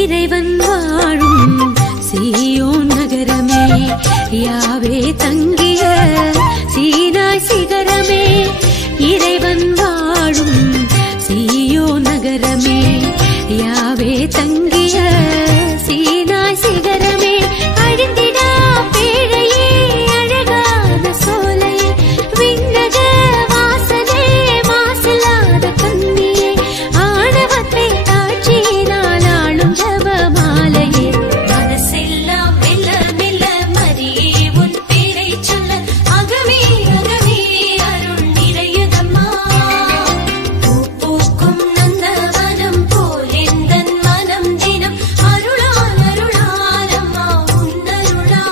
இறைவன் வாழும் சீயோன் நகரமே, யாவே தங்கிய சீனாய் சிகரமே. இறைவன் வாழும் சீயோன் நகரமே, யாவே தங்கிய சீனாய் சிகரமே. அழிந்திடா பேழையே, அழகான சோலையே, விண்ணக வாசலே, மாசில்லாத கண்ணியே, ஆணவத்தை தாட்சியினால் ஆளும் ஜபமாலையே. மனசெல்லாம் மெல்ல மெல்ல மரியே உன் பேரை சொல்ல, அகமே அகமே அருள் நிறையுதம்மா. பூ பூக்கும் நந்தவனம் போல் எந்தன் மனம் தினம் அருளால் அருளால் அம்மா உன்னருளால்.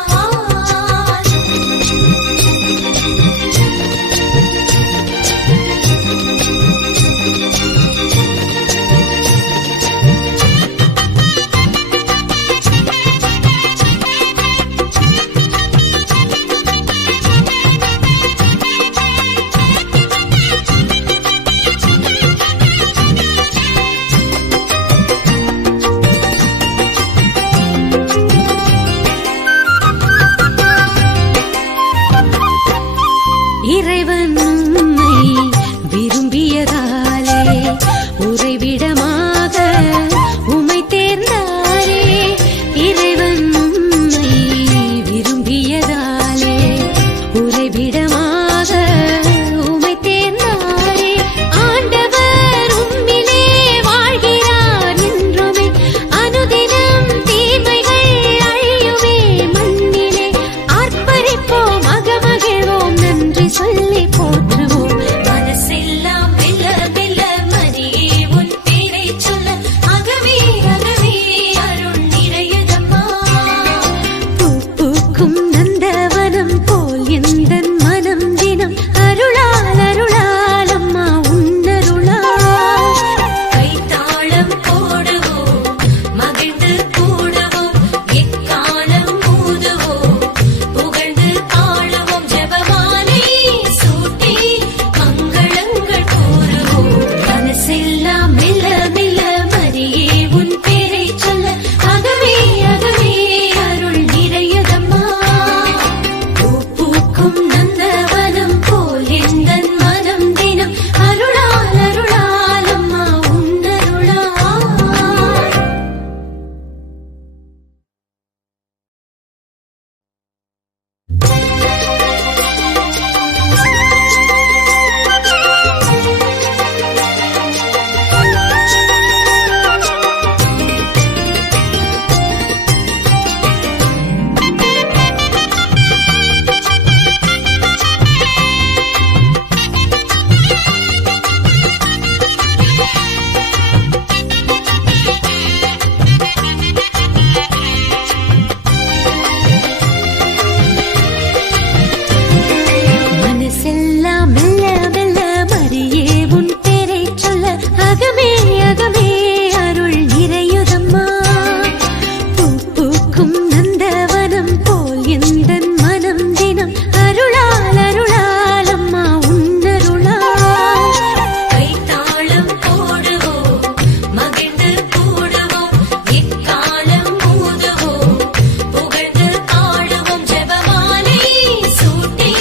இறைவன் உம்மை விரும்பியதாலே உறைவிடமாக உம்மை தேர்ந்தாரே. இறைவன் உம்மை விரும்பியதாலே உறைவிடமாக உம்மை தேர்ந்தாரே. ஆண்டவர் உம்மிலே வாழ்கிறார் என்றுமே, அனுதினம் தீமைகள் அழியுமே மண்ணிலே. ஆர்ப்பரிப்போம் அகமகிழ்வோம், நன்றி சொல்லி போற்றுவோம். மனசெல்லாம் மெல்ல மெல்ல மரியே உன் பேரை சொல்ல, அகமே அகமே அருள் நிறையுதம்மா. பூ பூக்கும் நந்தவனம் போல் எந்தன் மனம் தினம் அருளால் அருளால் அம்மா உன்னருளால். கைத்தாளம் போடுவோம், மகிழ்ந்து கூடுவோம், எக்காலம் ஊதுவோம், புகழ்ந்து ஆளுவோம், ஜெபமாலை சூட்டி மங்களங்கள் கூறுவோம். மனசெல்லாம் மெல்ல மெல்ல மரியே உன் பேரை சொல்ல, அகமே அகமே அருள் நிறையுதம்மா. பூ பூக்கும் நந்தவனம் போல் எந்தன் மனம் தினம் அருளால் அருளால் அம்மா உன்னருளால். மனசெல்லாம் மெல்ல மெல்ல மரியே உன் பேரை சொல்ல, அகமே அகமே அருள் நிறையுதம்மா. பூ பூக்கும் நந்தவனம் போல் எந்தன் மனம் தினம் அருளால் அருளால் அம்மா உன்னருளால். கைத்தாளம் போடுவோம், மகிழ்ந்து கூடுவோம், எக்காலம் ஊதுவோம், புகழ்ந்து ஆடுவோம், ஜெபமாலை சூட்டி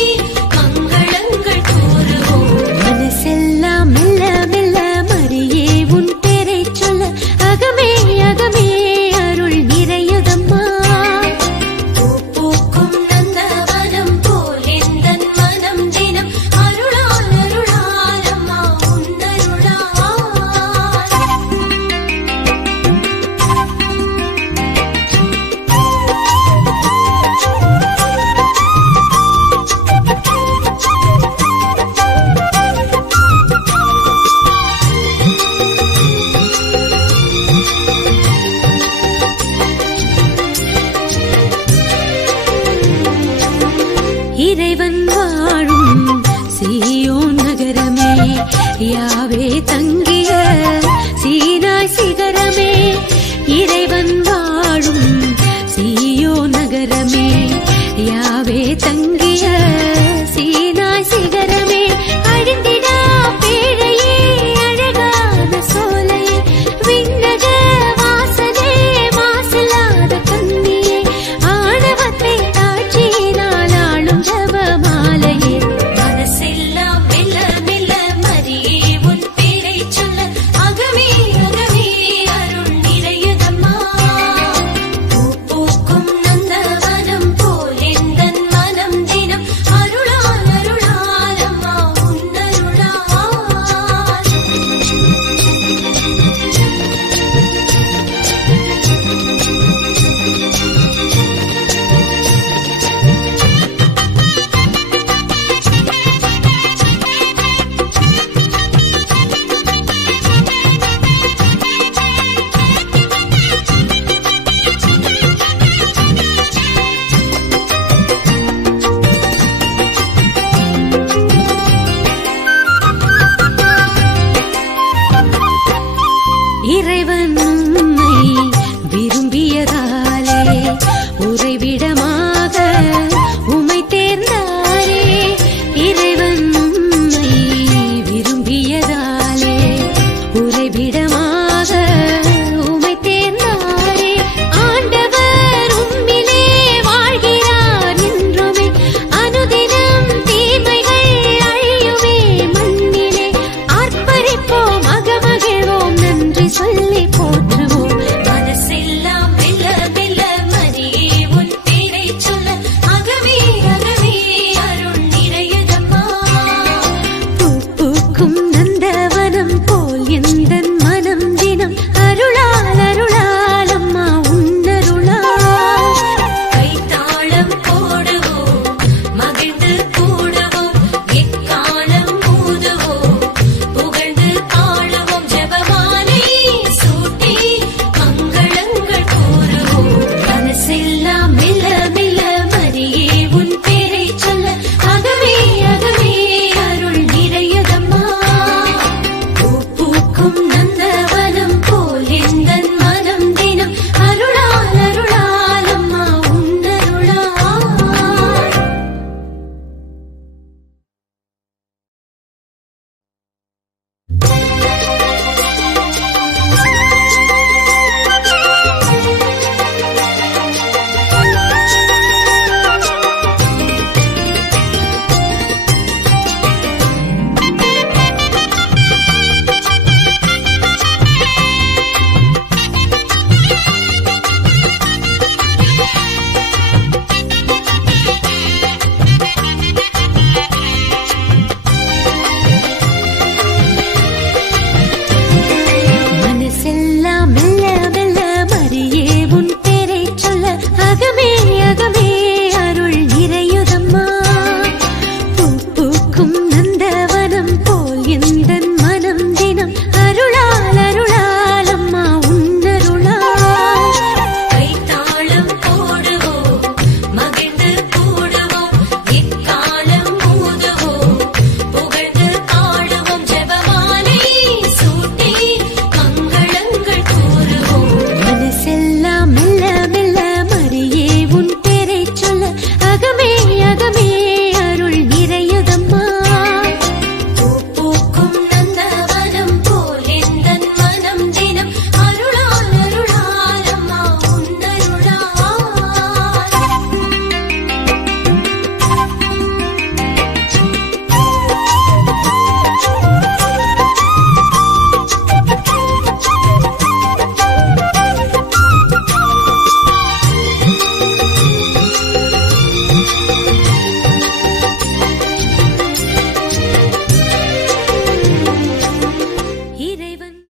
மங்களங்கள் கூறுவோம். மனசெல்லாம் மெல்ல மெல்ல மரியே உன் பேரை சொல்ல, அகமே அகமே அருள் நிறையுதம்மா. பூ பூக்கும் நந்தவனம் போல் எந்தன் மனம் தினம் அருளால் அருளால் அம்மா உன்னருளால். இறைவன் வாழும் சீயோன் நகரமே, யாவே தங்கிய சீனாய் சிகரமே. இறைவன் வாழும் சீயோன் நகரமே, யாவே தங்கிய சீனாய் சிகரமே. அழிந்திடா பேழையே, அழகான சோலையே, விண்ணக வாசலே, இறைவன் உம்மை விரும்பியதாலே உறைவிடமாக உம்மை தேர்ந்தாரே. இறைவன் உம்மை விரும்பியதாலே உறைவிடமாக உம்மை தேர்ந்தாரே. ஆண்டவர் உம்மிலே வாழ்கிறார் என்றுமே, அனுதினம் தீமைகள் அழியுமே மண்ணிலே. ஆர்ப்பரிப்போம், அகமகிழ்வோம், நன்றி சொல்ல